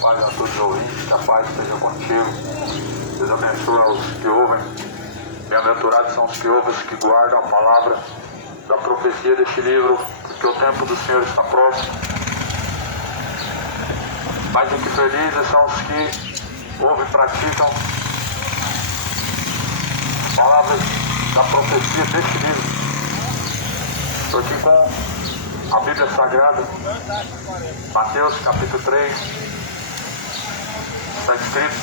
paz a todos os ouvintes, que a paz esteja contigo. Deus abençoe aos que ouvem. Bem-aventurados são os que ouvem, os que guardam a palavra da profecia deste livro, porque o tempo do Senhor está próximo. Mais do que felizes são os que ouvem e praticam as palavras da profecia deste livro. Estou aqui com a Bíblia Sagrada, Mateus capítulo 3, está escrito: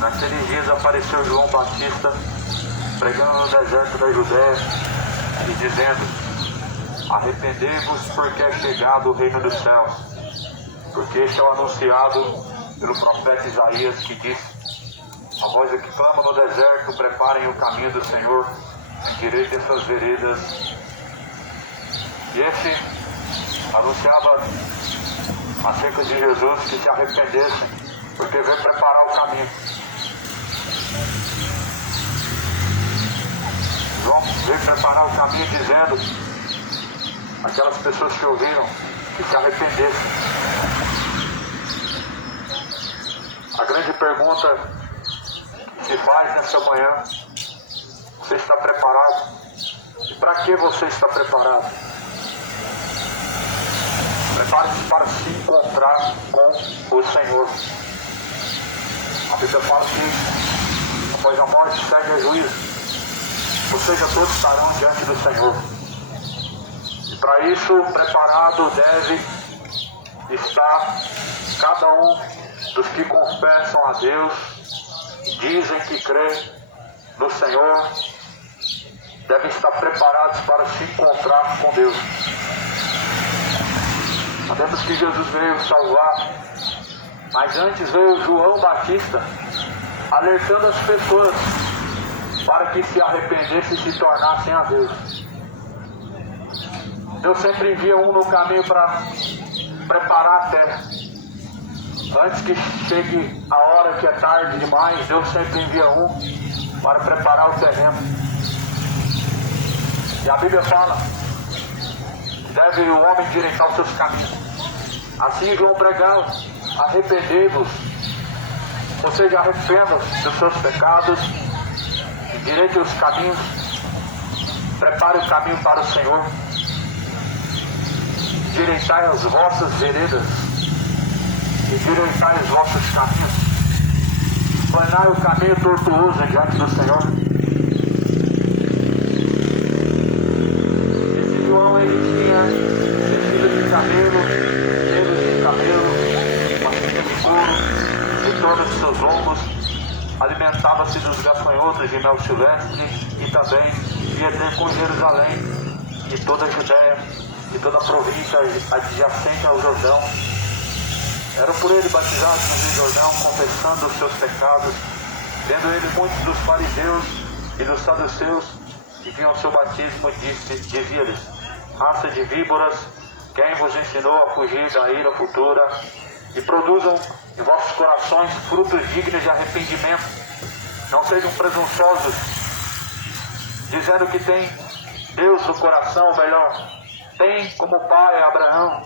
naqueles dias apareceu João Batista pregando no deserto da Judéia e dizendo: arrependei-vos, porque é chegado o reino dos céus. Porque este é o anunciado pelo profeta Isaías, que disse: a voz que clama no deserto, preparem o caminho do Senhor, endireitem suas veredas. E este anunciava acerca de Jesus que se arrependessem, porque veio preparar o caminho. João veio preparar o caminho dizendo aquelas pessoas que ouviram que se arrependessem. A grande pergunta que se faz nessa manhã: você está preparado? E para que você está preparado? Prepare-se para se encontrar com o Senhor. A Bíblia fala que após a morte segue a juízo, ou seja, todos estarão diante do Senhor. E para isso, preparado deve estar cada um dos que confessam a Deus, dizem que crê no Senhor, devem estar preparados para se encontrar com Deus. Sabemos que Jesus veio salvar, mas antes veio João Batista alertando as pessoas para que se arrependessem e se tornassem a Deus. Deus sempre envia um no caminho para preparar a terra. Antes que chegue a hora que é tarde demais, Deus sempre envia um para preparar o terreno. E a Bíblia fala: deve o homem endireitar os seus caminhos. Assim João pregava: arrependei-vos, ou seja, arrependam-se dos seus pecados, endireitem os caminhos, prepare o caminho para o Senhor, endireitai as vossas veredas, endireitai os vossos caminhos, planai o caminho tortuoso diante do Senhor. Esse João, ele tinha vestido de camelo, pelo de camelo, uma cinta de couro em torno de seus ombros, alimentava-se dos gafanhotos de mel silvestre e também ia ter com Jerusalém e toda a Judéia e toda a província adjacente ao Jordão. Eram por ele batizados no Rio Jordão, confessando os seus pecados. Vendo ele, muitos dos fariseus e dos saduceus que vinham ao seu batismo, dizia-lhes: raça de víboras, quem vos ensinou a fugir da ira futura? E produzam em vossos corações frutos dignos de arrependimento. Não sejam presunçosos, dizendo que tem Deus no coração, ou melhor, tem como pai Abraão.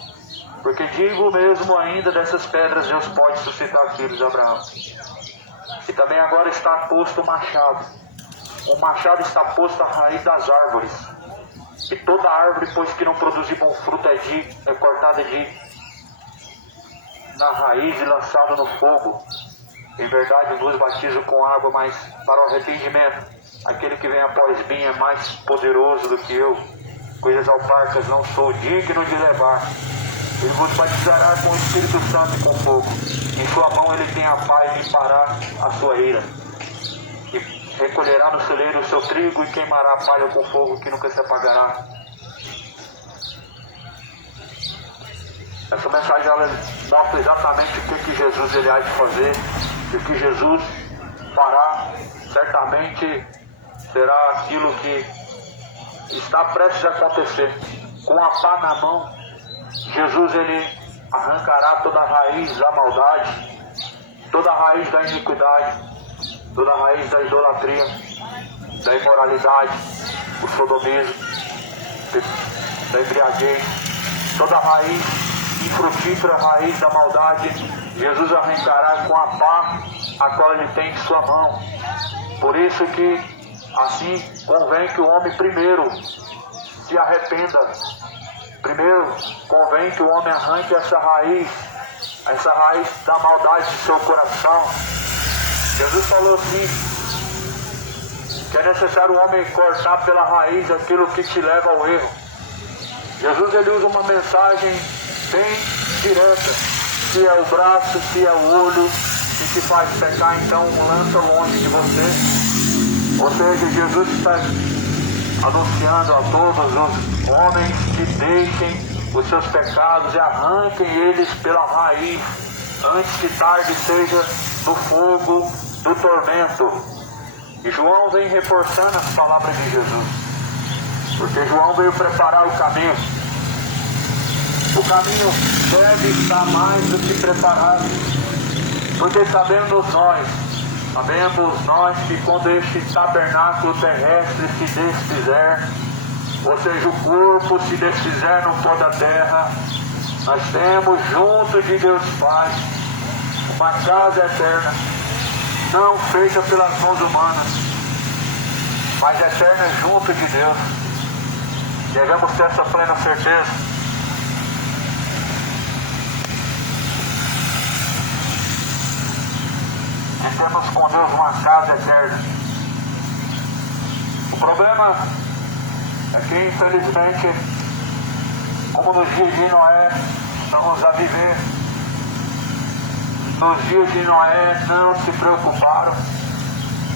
Porque digo mesmo ainda, dessas pedras Deus pode suscitar filhos de Abraão. E também agora está posto o machado. O machado está posto à raiz das árvores. E toda árvore, pois que não produzir bom fruto, é cortada na raiz e lançada no fogo. Em verdade vos batizo com água, mas para o arrependimento. Aquele que vem após mim é mais poderoso do que eu, cujas alparcas não sou digno de levar. Ele vos batizará com o Espírito Santo e com fogo. Em sua mão ele tem a pá e limpará a sua ira. E recolherá no celeiro o seu trigo e queimará a palha com fogo que nunca se apagará. Essa mensagem ela mostra exatamente o que Jesus ele há de fazer. E o que Jesus fará certamente será aquilo que está prestes a acontecer. Com a pá na mão, Jesus ele arrancará toda a raiz da maldade, toda a raiz da iniquidade, toda a raiz da idolatria, da imoralidade, o sodomismo, da embriaguez, toda a raiz infrutífera, a raiz da maldade, Jesus arrancará com a pá a qual ele tem em sua mão. Por isso que assim convém que o homem primeiro se arrependa. Primeiro convém que o homem arranque essa raiz da maldade do seu coração. Jesus falou assim, que é necessário o homem cortar pela raiz aquilo que te leva ao erro. Jesus ele usa uma mensagem bem direta. Se é o braço, se é o olho, se te faz pecar, então lança longe de você. Ou seja, Jesus está anunciando a todos os homens que deixem os seus pecados e arranquem eles pela raiz, antes que tarde seja no fogo do tormento. E João vem reforçando as palavras de Jesus, porque João veio preparar o caminho. O caminho deve estar mais do que preparado, porque sabemos nós que quando este tabernáculo terrestre se desfizer, ou seja, o corpo se desfizer no pó da terra, nós temos junto de Deus Pai uma casa eterna, não feita pelas mãos humanas, mas eterna junto de Deus. Devemos ter essa plena certeza. Que temos com Deus uma casa eterna. O problema é que, infelizmente, como nos dias de Noé, estamos a viver. Nos dias de Noé não se preocuparam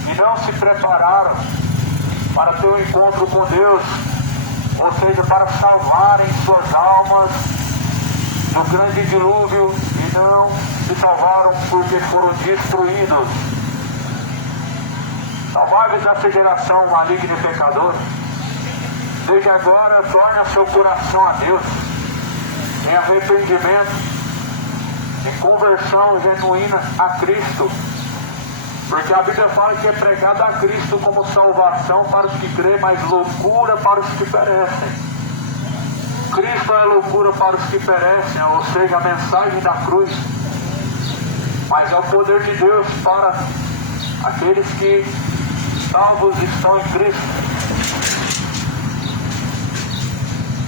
e não se prepararam para ter um encontro com Deus, ou seja, para salvarem suas almas do grande dilúvio, e não se salvaram porque foram destruídos. Salvai-vos dessa geração maligna e pecadora. Desde agora torna seu coração a Deus, em arrependimento, em conversão genuína a Cristo, porque a Bíblia fala que é pregado a Cristo como salvação para os que creem, mas loucura para os que perecem. Cristo é loucura para os que perecem, ou seja, a mensagem da cruz, mas é o poder de Deus para aqueles que salvos estão em Cristo.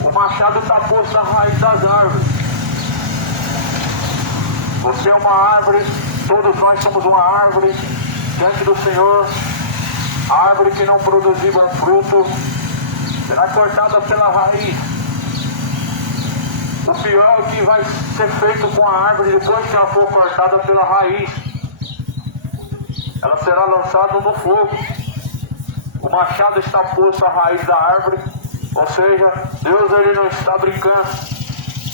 O machado está posto na raiz das árvores. Você é uma árvore, todos nós somos uma árvore diante do Senhor. A árvore que não produzir bom fruto será cortada pela raiz. O pior é o que vai ser feito com a árvore depois que ela for cortada pela raiz. Ela será lançada no fogo. O machado está posto à raiz da árvore, ou seja, Deus ele não está brincando.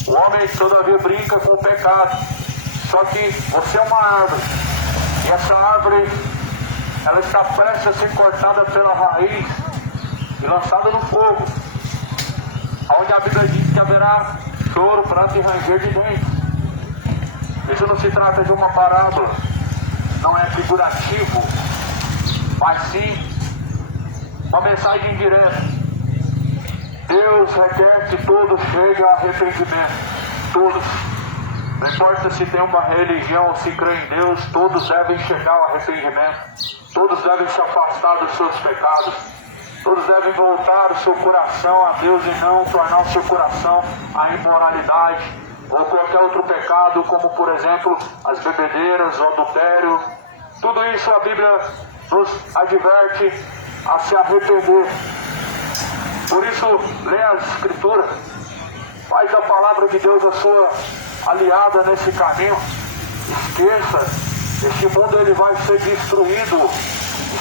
O homem todavia brinca com o pecado. Só que você é uma árvore, e essa árvore ela está prestes a ser cortada pela raiz e lançada no fogo, onde a Bíblia diz que haverá choro, pranto e ranger de dentes. Isso não se trata de uma parábola, não é figurativo, mas sim uma mensagem direta. Deus requer que todos cheguem a arrependimento, todos. Não importa se tem uma religião ou se crê em Deus, todos devem chegar ao arrependimento, todos devem se afastar dos seus pecados, todos devem voltar o seu coração a Deus e não tornar o seu coração a imoralidade ou qualquer outro pecado, como por exemplo as bebedeiras, o adultério. Tudo isso a Bíblia nos adverte a se arrepender. Por isso, leia a Escritura, faz a palavra de Deus a sua aliada nesse caminho. Esqueça, este mundo ele vai ser destruído.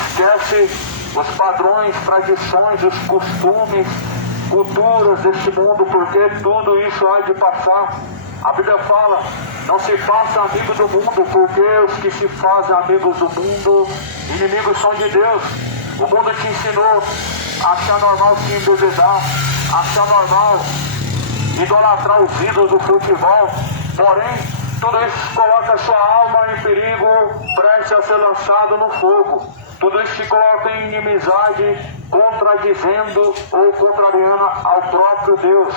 Esquece os padrões, tradições, os costumes, culturas deste mundo, porque tudo isso há de passar. A Bíblia fala, não se faça amigo do mundo, porque os que se fazem amigos do mundo, inimigos são de Deus. O mundo te ensinou a achar normal se embebedar, achar normal idolatrar os ídolos do futebol, porém, tudo isso coloca a sua alma em perigo, prestes a ser lançado no fogo. Tudo isso te coloca em inimizade, contradizendo ou contrariando ao próprio Deus.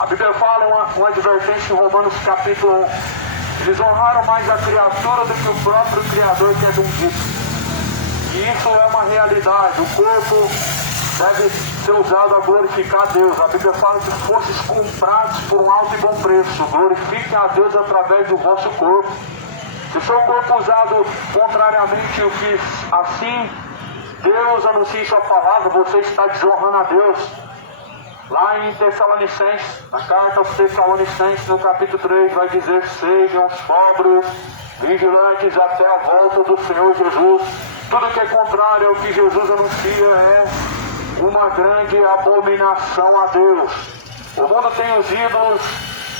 A Bíblia fala uma advertência em Romanos capítulo 1, Eles honraram mais a criatura do que o próprio Criador, que é bendito. E isso é uma realidade. O corpo deve ser usado a glorificar a Deus. A Bíblia fala que fostes comprados por um alto e bom preço. Glorifiquem a Deus através do vosso corpo. Se o seu corpo usado contrariamente o que assim Deus anuncia em sua palavra, você está desonrando a Deus. Lá em Tessalonicenses, na carta aos Tessalonicenses, no capítulo 3, vai dizer: sejam sóbrios, vigilantes até a volta do Senhor Jesus. Tudo que é contrário ao que Jesus anuncia é uma grande abominação a Deus. O mundo tem os ídolos,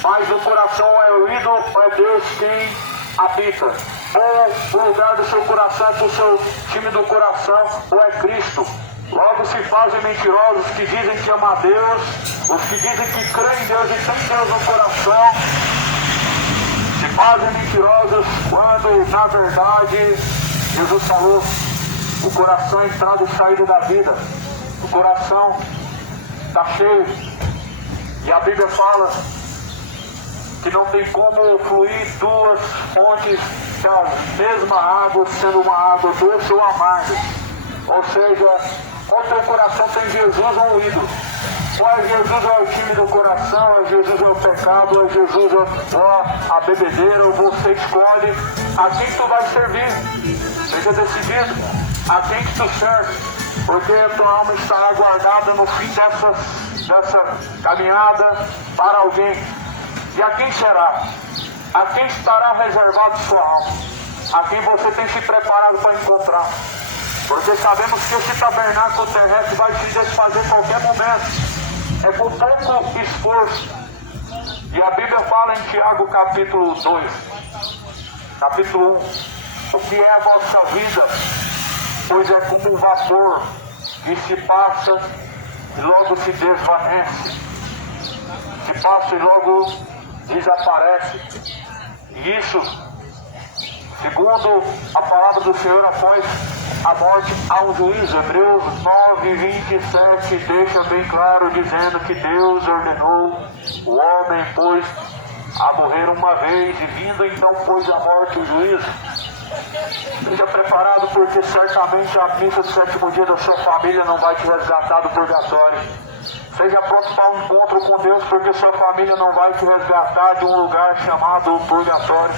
mas no coração é o ídolo, é Deus quem habita. Ou o lugar do seu coração é para o seu time do coração, ou é Cristo. Logo se fazem mentirosos que dizem que amam a Deus, os que dizem que creem em Deus e têm Deus no coração, se fazem mentirosos quando, na verdade, Jesus falou: o coração é entrada e saída da vida. O coração está cheio. E a Bíblia fala que não tem como fluir duas fontes da mesma água, sendo uma água doce ou amarga. Ou seja, ou teu coração tem Jesus ou um ídolo. Ou é Jesus ou é o time do coração, ou é Jesus ou é o pecado, ou é Jesus ou é a bebedeira, ou você escolhe a quem tu vai servir. Seja decidido a quem que tu serve. Porque a tua alma estará guardada no fim dessa caminhada para alguém. E a quem será? A quem estará reservado sua alma? A quem você tem se preparado para encontrar? Porque sabemos que esse tabernáculo terrestre vai se desfazer em qualquer momento. É com pouco esforço. E a Bíblia fala em Tiago capítulo 2, capítulo 1, o que é a vossa vida? Pois é como um vapor que se passa e logo se desvanece. Se passa e logo desaparece. E isso, segundo a palavra do Senhor, após a morte há um juízo. Hebreus 9:27 deixa bem claro, dizendo que Deus ordenou o homem, pois, a morrer uma vez, e vindo então, pois, a morte o juízo. Esteja preparado, porque certamente a missa do sétimo dia da sua família não vai te resgatar do purgatório. Seja pronto para um encontro com Deus, porque sua família não vai te resgatar de um lugar chamado purgatório.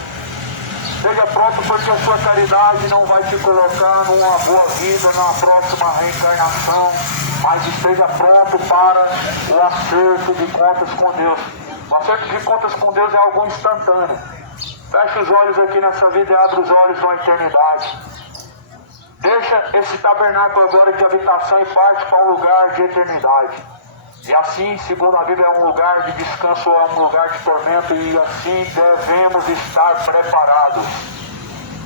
Seja pronto, porque a sua caridade não vai te colocar numa boa vida, na próxima reencarnação. Mas esteja pronto para o acerto de contas com Deus. O acerto de contas com Deus é algo instantâneo. Fecha os olhos aqui nessa vida e abre os olhos na eternidade. Deixa esse tabernáculo agora de habitação e parte para um lugar de eternidade. E assim, segundo a Bíblia, é um lugar de descanso, é um lugar de tormento, e assim devemos estar preparados.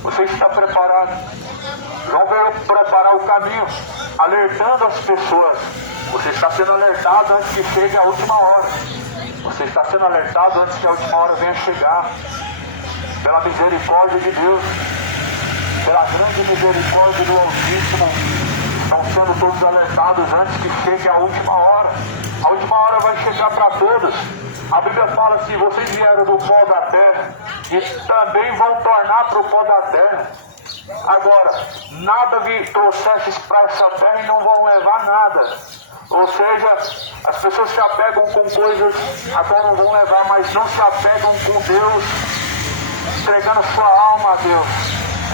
Você está preparado? João veio preparar o caminho, alertando as pessoas. Você está sendo alertado antes que chegue a última hora. Você está sendo alertado antes que a última hora venha chegar. Pela misericórdia de Deus, pela grande misericórdia do Altíssimo, estão sendo todos alertados antes que chegue a última hora. A última hora vai chegar para todos. A Bíblia fala que vocês vieram do pó da terra e também vão tornar para o pó da terra. Agora, nada vi trouxestes para essa terra e não vão levar nada. Ou seja, as pessoas se apegam com coisas a qual não vão levar, mas não se apegam com Deus, entregando sua alma a Deus.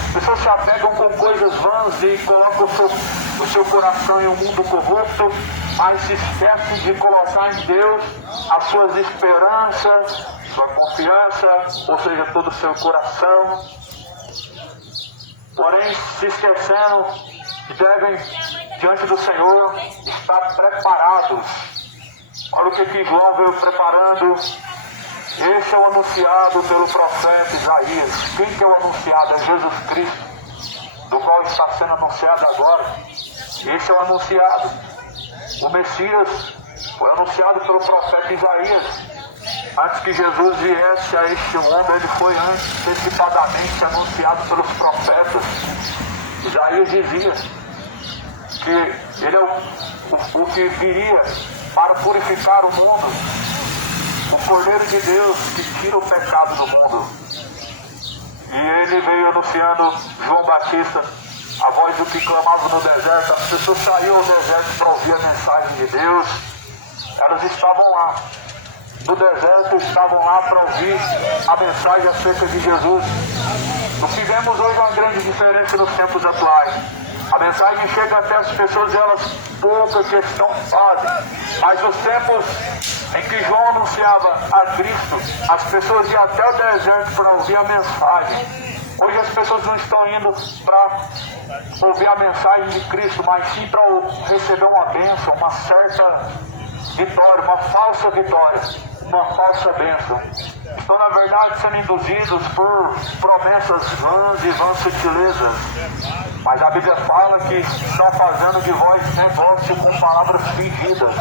As pessoas se apegam com coisas vãs e colocam o seu coração em um mundo corrupto, mas se esquecem de colocar em Deus as suas esperanças, sua confiança, ou seja, todo o seu coração. Porém, se esquecendo que devem, diante do Senhor, estar preparados. Olha o que João veio preparando. Esse é o anunciado pelo profeta Isaías. Quem que é o anunciado? É Jesus Cristo, do qual está sendo anunciado agora. Esse é o anunciado. O Messias foi anunciado pelo profeta Isaías. Antes que Jesus viesse a este mundo, ele foi antecipadamente anunciado pelos profetas. Isaías dizia que ele é o que viria para purificar o mundo. O Cordeiro de Deus que tira o pecado do mundo. E ele veio anunciando João Batista, a voz do que clamava no deserto. As pessoas saíram do deserto para ouvir a mensagem de Deus. Elas estavam lá. No deserto estavam lá para ouvir a mensagem acerca de Jesus. O que vemos hoje é uma grande diferença nos tempos atuais. A mensagem chega até as pessoas e elas pouca questão fazem. Mas nos tempos em que João anunciava a Cristo, as pessoas iam até o deserto para ouvir a mensagem. Hoje as pessoas não estão indo para ouvir a mensagem de Cristo, mas sim para receber uma bênção, uma certa vitória, uma falsa vitória, uma falsa bênção. Estão, na verdade, sendo induzidos por promessas vãs e vãs sutilezas. Mas a Bíblia fala que estão fazendo de vós negócio com palavras fingidas.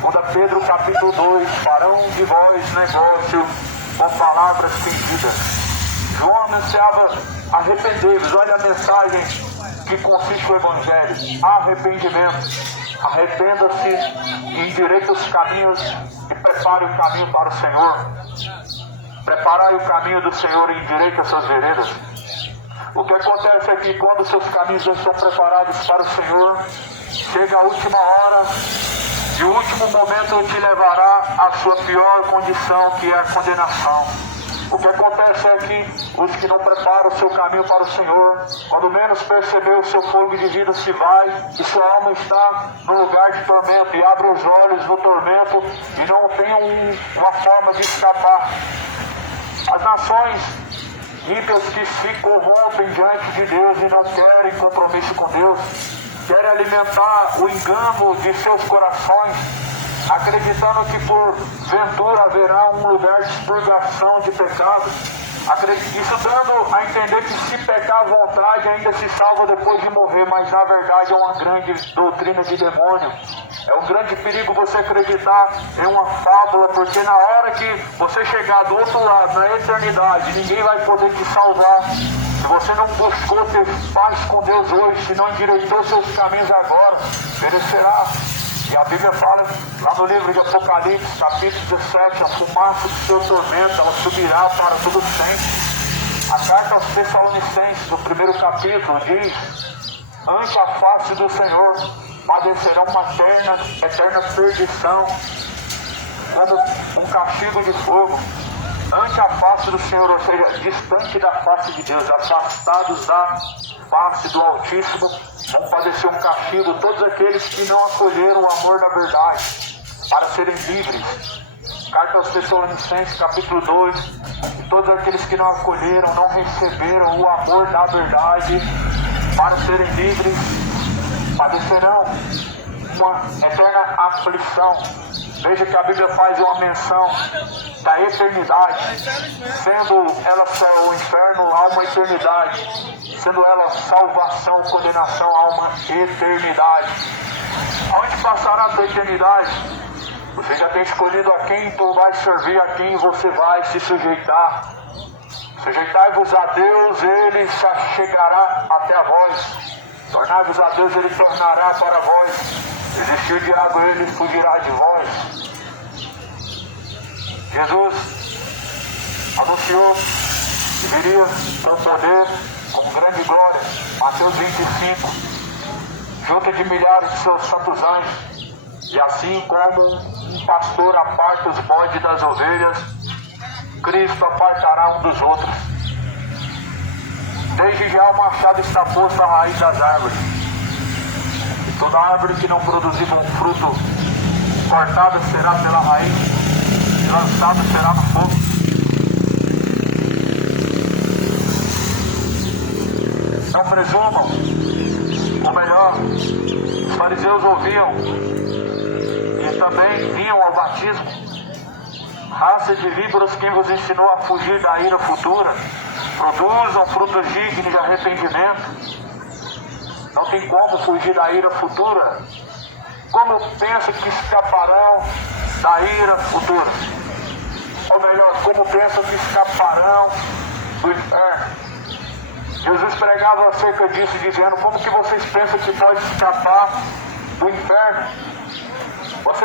2 Pedro capítulo 2, farão de vós negócio com palavras fingidas. João anunciava: arrependei-vos. Olha a mensagem que consiste o Evangelho: arrependimento. Arrependa-se e endireite os caminhos e prepare o caminho para o Senhor. Preparai o caminho do Senhor e endireite as suas veredas. O que acontece é que quando seus caminhos já estão preparados para o Senhor, chega a última hora e o último momento te levará à sua pior condição, que é a condenação. O que acontece é que os que não preparam o seu caminho para o Senhor, quando menos perceber, o seu fôlego de vida se vai e sua alma está no lugar de tormento, e abre os olhos no tormento e não tem uma forma de escapar. As nações ímpias que se corrompem diante de Deus e não querem compromisso com Deus, querem alimentar o engano de seus corações, acreditando que porventura haverá um lugar de expurgação de pecado. Isso dando a entender que se pecar à vontade ainda se salva depois de morrer, mas na verdade é uma grande doutrina de demônio. É um grande perigo você acreditar em uma fábula, porque na hora que você chegar do outro lado, na eternidade, ninguém vai poder te salvar. Se você não buscou ter paz com Deus hoje, se não endireitou seus caminhos agora, perecerá. E a Bíblia fala lá no livro de Apocalipse, capítulo 17, a fumaça do seu tormento, ela subirá para todo sempre. A carta aos Tessalonicenses, no primeiro capítulo, diz: ante a face do Senhor padecerão uma eterna perdição, como um castigo de fogo. Ante a face do Senhor, ou seja, distante da face de Deus, afastados da face do Altíssimo, vão padecer um castigo todos aqueles que não acolheram o amor da verdade para serem livres. Carta aos Tessalonicenses, capítulo 2, todos aqueles que não acolheram, não receberam o amor da verdade para serem livres, padecerão uma eterna aflição. Veja que a Bíblia faz uma menção da eternidade, sendo ela o inferno, há uma eternidade, sendo ela salvação, condenação, há uma eternidade. Aonde passará a tua eternidade? Você já tem escolhido a quem tu vais servir, a quem você vai se sujeitar. Sujeitai-vos a Deus, Ele se chegará até a vós. Tornai-vos a Deus, Ele tornará para vós. Resistir o diabo, ele fugirá de vós. Jesus anunciou que viria com poder, com grande glória. Mateus 25, junto de milhares de seus santos anjos. E assim como um pastor aparta os bodes das ovelhas, Cristo apartará um dos outros. Desde já o machado está posto à raiz das árvores. Toda árvore que não produzir bom fruto, cortada será pela raiz, lançada será no fogo. Não presumam, ou melhor, os fariseus ouviam e também vinham ao batismo. Raça de víboras, quem vos ensinou a fugir da ira futura, produzam frutos dignos de arrependimento. Não tem como fugir da ira futura. Como pensa que escaparão da ira futura? Ou melhor, como pensa que escaparão do inferno? Jesus pregava acerca disso, dizendo: como que vocês pensam que pode escapar do inferno? Você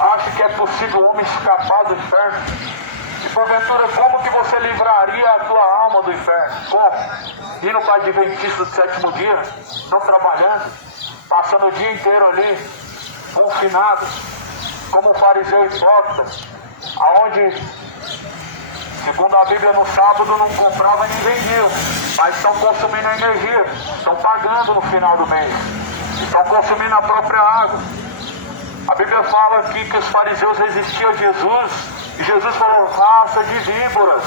acha que é possível o homem escapar do inferno? E porventura, como que você livraria a tua alma do inferno? Como? Indo para o Adventista do sétimo dia, não trabalhando, passando o dia inteiro ali, confinado, como fariseu hipócrita, aonde, segundo a Bíblia, no sábado não comprava nem vendia, mas estão consumindo energia, estão pagando no final do mês, estão consumindo a própria água. A Bíblia fala aqui que os fariseus resistiam a Jesus, e Jesus falou: raça de víboras,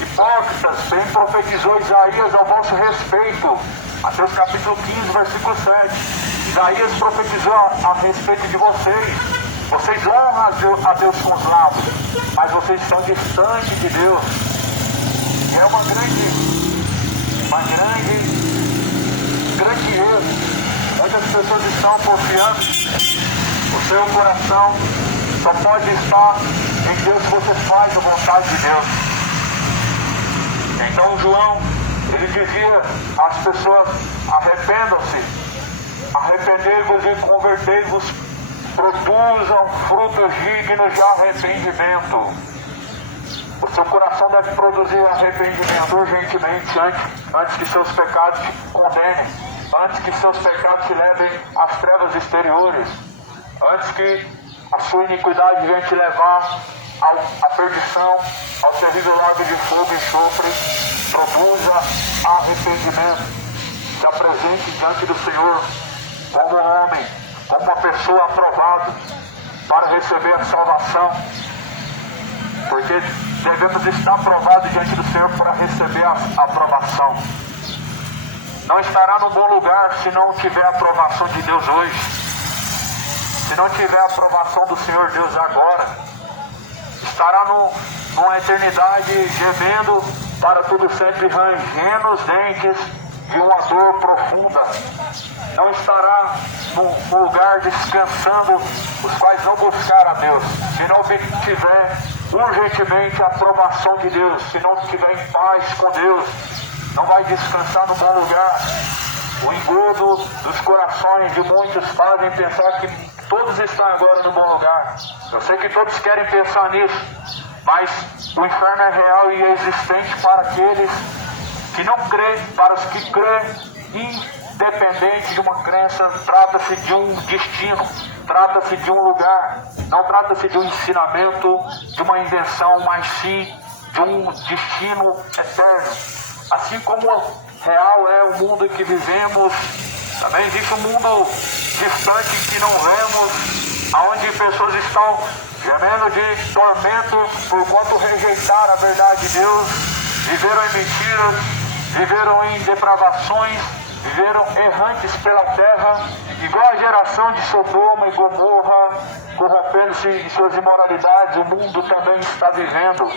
hipócritas, bem profetizou Isaías ao vosso respeito. Mateus capítulo 15, versículo 7. Isaías profetizou a respeito de vocês. Vocês honram a Deus com os lábios, mas vocês estão distantes de Deus. E é uma grande erro. Muitas pessoas estão confiando. O seu coração só pode estar em Deus se você faz a vontade de Deus. Então João, ele dizia às pessoas: arrependam-se, arrependei-vos e convertei-vos, produzam frutos dignos de arrependimento. O seu coração deve produzir arrependimento urgentemente antes que seus pecados te condenem, antes que seus pecados te levem às trevas exteriores, antes que a sua iniquidade venha te levar à perdição, ao terrível lago de fogo e enxofre. Produza arrependimento. Se apresente diante do Senhor como um homem, como uma pessoa aprovada para receber a salvação. Porque devemos estar aprovados diante do Senhor para receber a aprovação. Não estará no bom lugar se não tiver a aprovação de Deus hoje. Se não tiver a aprovação do Senhor Deus agora, estará numa eternidade gemendo para tudo sempre, rangendo os dentes de uma dor profunda. Não estará num lugar descansando, os quais não buscaram a Deus. Se não tiver urgentemente a aprovação de Deus, se não estiver em paz com Deus, não vai descansar no bom lugar. O engodo dos corações de muitos fazem pensar que todos estão agora no bom lugar. Eu sei que todos querem pensar nisso, mas o inferno é real e é existente para aqueles que não creem, para os que creem. Independente de uma crença, trata-se de um destino, trata-se de um lugar, não trata-se de um ensinamento, de uma invenção, mas sim de um destino eterno. Assim como real é o mundo em que vivemos, também existe um mundo distante que não vemos, onde pessoas estão gemendo de tormento por quanto rejeitaram a verdade de Deus, viveram em mentiras, viveram em depravações, viveram errantes pela terra, igual a geração de Sodoma e Gomorra, corrompendo-se em suas imoralidades. O mundo também está vivendo,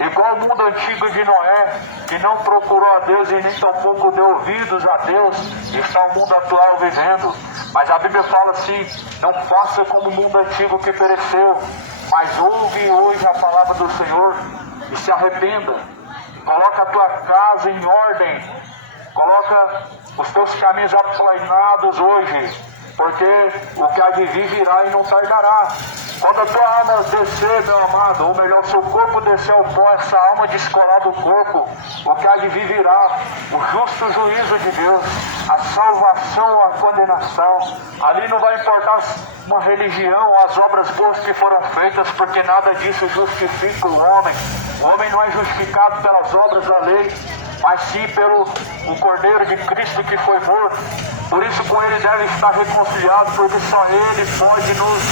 igual o mundo antigo de Noé, que não procurou a Deus e nem tampouco deu ouvidos a Deus, está o mundo atual vivendo. Mas a Bíblia fala assim: não faça como o mundo antigo que pereceu, mas ouve hoje a palavra do Senhor e se arrependa. Coloca a tua casa em ordem, coloca os teus caminhos aplainados hoje, porque o que há de vir virá e não tardará. Quando a tua alma descer, meu amado, ou melhor, seu corpo descer ao pó, essa alma descolar do corpo, o que há de vir virá, o justo juízo de Deus, a salvação, a condenação. Ali não vai importar uma religião, as obras boas que foram feitas, porque nada disso justifica o homem. O homem não é justificado pelas obras da lei, mas sim pelo o Cordeiro de Cristo que foi morto. Por isso com ele deve estar reconciliado, porque só ele pode nos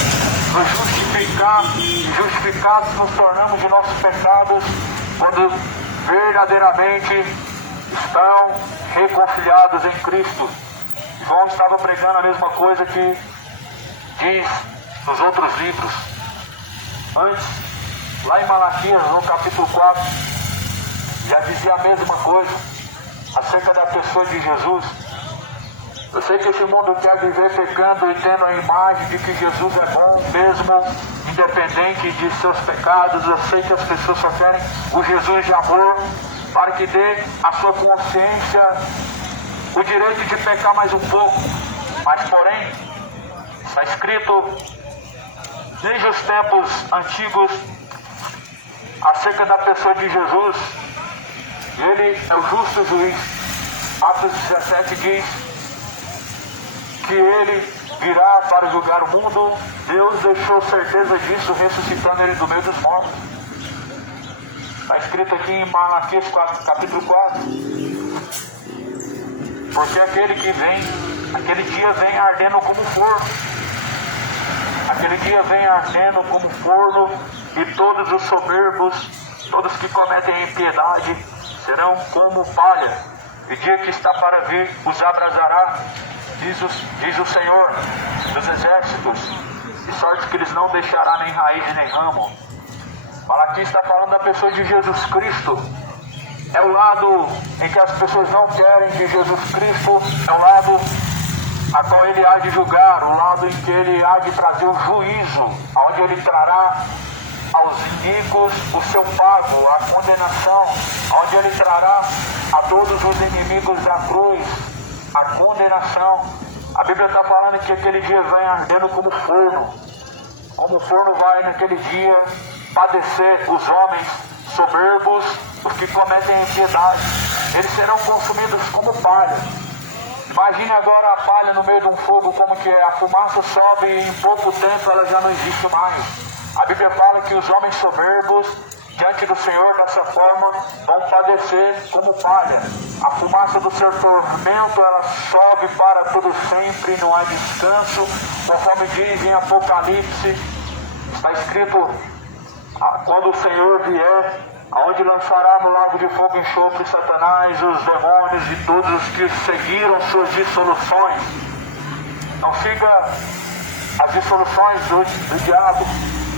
justificar, e justificados nos tornamos de nossos pecados quando verdadeiramente estão reconciliados em Cristo. João estava pregando a mesma coisa que diz nos outros livros. Antes, lá em Malaquias, no capítulo 4, já dizia a mesma coisa acerca da pessoa de Jesus. Eu sei que esse mundo quer viver pecando e tendo a imagem de que Jesus é bom, mesmo independente de seus pecados. Eu sei que as pessoas só querem o Jesus de amor, para que dê à sua consciência o direito de pecar mais um pouco. Mas porém, está escrito desde os tempos antigos acerca da pessoa de Jesus. Ele é o justo juiz. Atos 17 diz que ele virá para julgar o mundo. Deus deixou certeza disso, ressuscitando ele do meio dos mortos. Está escrito aqui em Malaquias capítulo 4. Porque aquele dia vem ardendo como forno. Aquele dia vem ardendo como forno, e todos os soberbos, todos que cometem impiedade, serão como palha. E dia que está para vir os abrasará, diz o Senhor dos exércitos, de sorte que eles não deixará nem raiz nem ramo. Malaquias está falando da pessoa de Jesus Cristo. É o lado em que as pessoas não querem de Jesus Cristo, é o lado a qual ele há de julgar, o lado em que ele há de trazer o juízo, onde ele trará aos inimigos o seu pago, a condenação, onde ele trará a todos os inimigos da cruz a condenação. A Bíblia está falando que aquele dia vem ardendo como forno. Como o forno vai naquele dia padecer os homens soberbos, os que cometem impiedade. Eles serão consumidos como palha. Imagine agora a palha no meio de um fogo, como que é. A fumaça sobe e em pouco tempo ela já não existe mais. A Bíblia fala que os homens soberbos, diante do Senhor, dessa forma, vão padecer como palha. A fumaça do seu tormento, ela sobe para todo sempre, não há descanso. Conforme diz em Apocalipse, está escrito, quando o Senhor vier, aonde lançará no lago de fogo e enxofre Satanás, os demônios e todos os que seguiram suas dissoluções. Não siga as dissoluções do diabo,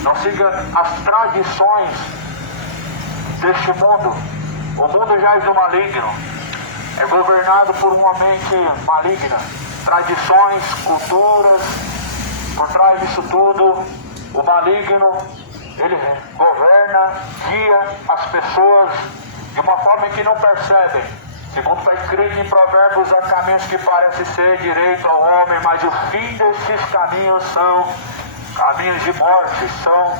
não siga as tradições deste mundo. O mundo jaz do maligno, é governado por uma mente maligna. Tradições, culturas, por trás disso tudo, o maligno, ele governa, guia as pessoas de uma forma que não percebem. Segundo está escrito em Provérbios, há caminhos que parecem ser direito ao homem, mas o fim desses caminhos são caminhos de morte, são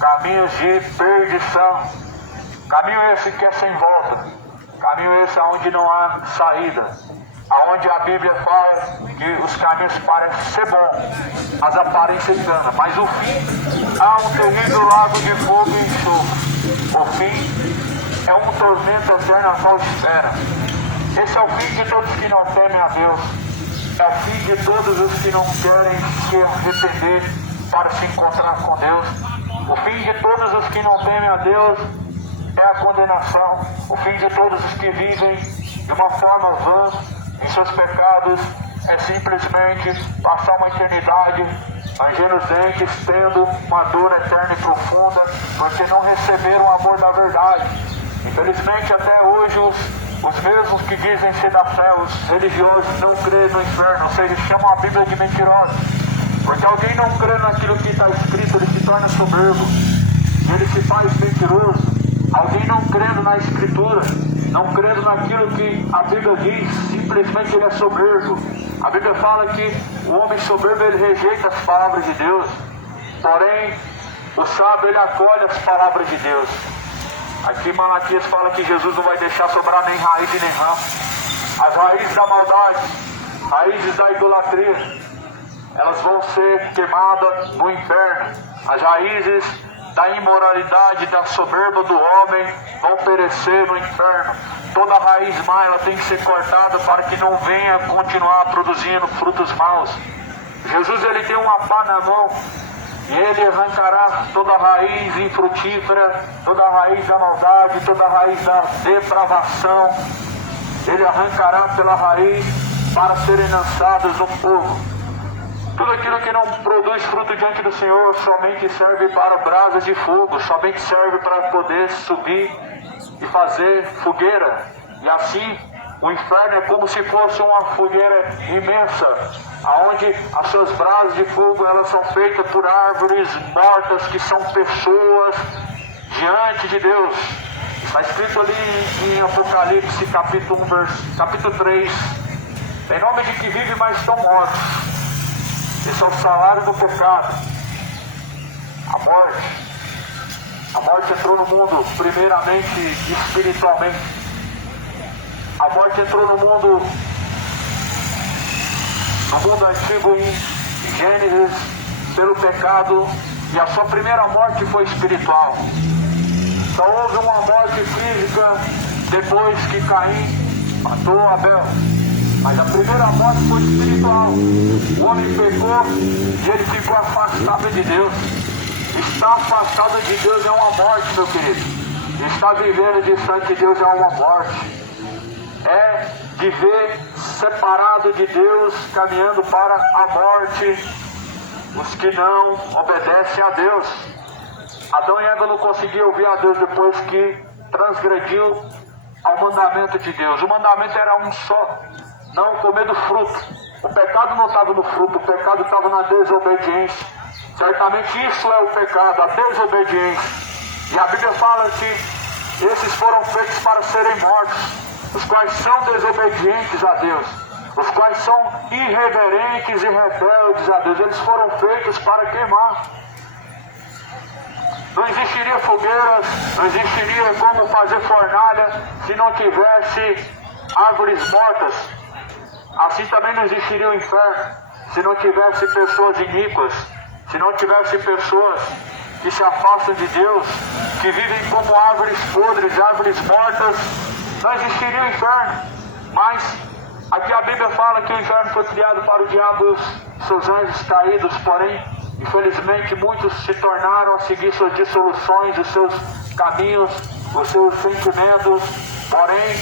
caminhos de perdição. Caminho esse que é sem volta, caminho esse onde não há saída, aonde a Bíblia fala que os caminhos parecem ser bons, as aparências enganam, mas o fim há um terrível lago de fogo e enxofre. O fim é um tormento eterno a qual espera. Esse é o fim de todos que não temem a Deus, é o fim de todos os que não querem se arrepender para se encontrar com Deus. O fim de todos os que não temem a Deus é a condenação. O fim de todos os que vivem de uma forma vã em seus pecados é simplesmente passar uma eternidade rangendo os dentes, tendo uma dor eterna e profunda, porque não receberam o amor da verdade. Infelizmente, até hoje, os mesmos que dizem ser da fé, os religiosos, não creem no inferno, ou seja, chamam a Bíblia de mentirosa. Porque alguém não crê naquilo que está escrito, ele se torna soberbo, ele se faz mentiroso. Alguém não crendo na Escritura, não crendo naquilo que a Bíblia diz, simplesmente ele é soberbo. A Bíblia fala que o homem soberbo, ele rejeita as palavras de Deus, porém o sábio, ele acolhe as palavras de Deus. Aqui Malaquias fala que Jesus não vai deixar sobrar nem raiz e nem ramo. As raízes da maldade, raízes da idolatria, elas vão ser queimadas no inferno. As raízes da imoralidade, da soberba do homem vão perecer no inferno. Toda raiz má, ela tem que ser cortada para que não venha continuar produzindo frutos maus. Jesus, ele tem uma pá na mão e ele arrancará toda raiz infrutífera, toda raiz da maldade, toda raiz da depravação. Ele arrancará pela raiz para serem lançados no fogo. Tudo aquilo que não produz fruto diante do Senhor somente serve para brasas de fogo, somente serve para poder subir e fazer fogueira. E assim, o inferno é como se fosse uma fogueira imensa, onde as suas brasas de fogo, elas são feitas por árvores mortas, que são pessoas diante de Deus. Está escrito ali em Apocalipse, capítulo 3, em nome de que vive, mas estão mortos. Esse é o salário do pecado, a morte. A morte entrou no mundo, primeiramente, espiritualmente. A morte entrou no mundo antigo em Gênesis, pelo pecado, e a sua primeira morte foi espiritual. Só houve uma morte física depois que Caim matou Abel. Mas a primeira morte foi espiritual. O homem pecou e ele ficou afastado de Deus. Estar afastado de Deus é uma morte, meu querido. Estar vivendo distante de Deus é uma morte. É viver separado de Deus, caminhando para a morte. Os que não obedecem a Deus. Adão e Eva não conseguiam ouvir a Deus depois que transgrediu ao mandamento de Deus. O mandamento era um só: não comer do fruto. O pecado não estava no fruto, o pecado estava na desobediência. Certamente isso é o pecado, a desobediência. E a Bíblia fala que esses foram feitos para serem mortos, os quais são desobedientes a Deus, os quais são irreverentes e rebeldes a Deus. Eles foram feitos para queimar. Não existiria fogueiras, não existiria como fazer fornalha se não tivesse árvores mortas. Assim também não existiria o inferno se não tivesse pessoas iníquas, se não tivesse pessoas que se afastam de Deus, que vivem como árvores podres, árvores mortas. Não existiria o inferno. Mas aqui a Bíblia fala que o inferno foi criado para o diabo e os seus anjos caídos, porém, infelizmente, muitos se tornaram a seguir suas dissoluções, os seus caminhos, os seus sentimentos. Porém,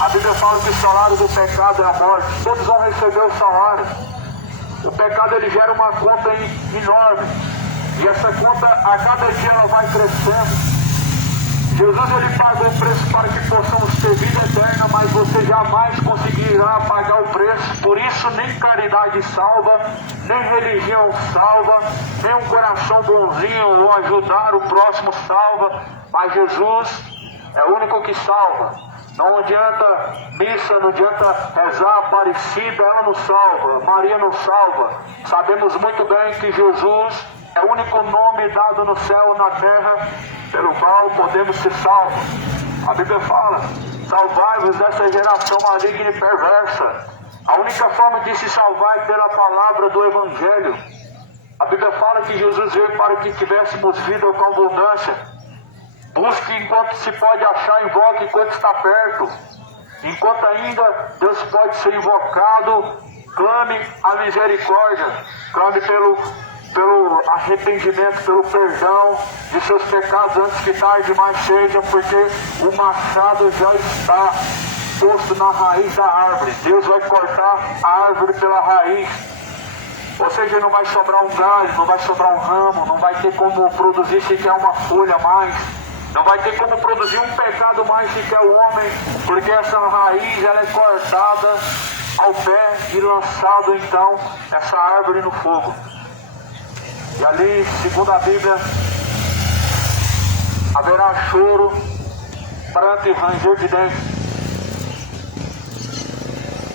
a Bíblia fala que o salário do pecado é a morte. Todos vão receber o salário. O pecado, ele gera uma conta enorme. E essa conta, a cada dia, ela vai crescendo. Jesus, ele pagou o preço para que possamos ter vida eterna, mas você jamais conseguirá pagar o preço. Por isso, nem caridade salva, nem religião salva, nem um coração bonzinho ou ajudar o próximo salva. Mas Jesus é o único que salva. Não adianta missa, não adianta rezar, Aparecida, ela não salva, Maria não salva. Sabemos muito bem que Jesus é o único nome dado no céu e na terra pelo qual podemos ser salvos. A Bíblia fala: salvai-vos dessa geração maligna e perversa. A única forma de se salvar é pela palavra do Evangelho. A Bíblia fala que Jesus veio para que tivéssemos vida com abundância. Busque enquanto se pode achar, invoque enquanto está perto. Enquanto ainda Deus pode ser invocado, clame a misericórdia. Clame pelo arrependimento, pelo perdão de seus pecados antes que tarde mais seja, porque o machado já está posto na raiz da árvore. Deus vai cortar a árvore pela raiz. Ou seja, não vai sobrar um galho, não vai sobrar um ramo, não vai ter como produzir sequer uma folha mais. Não vai ter como produzir um pecado mais sequer o homem, porque essa raiz, ela é cortada ao pé e lançado então essa árvore no fogo. E ali, segundo a Bíblia, haverá choro, pranto e ranger de dentes.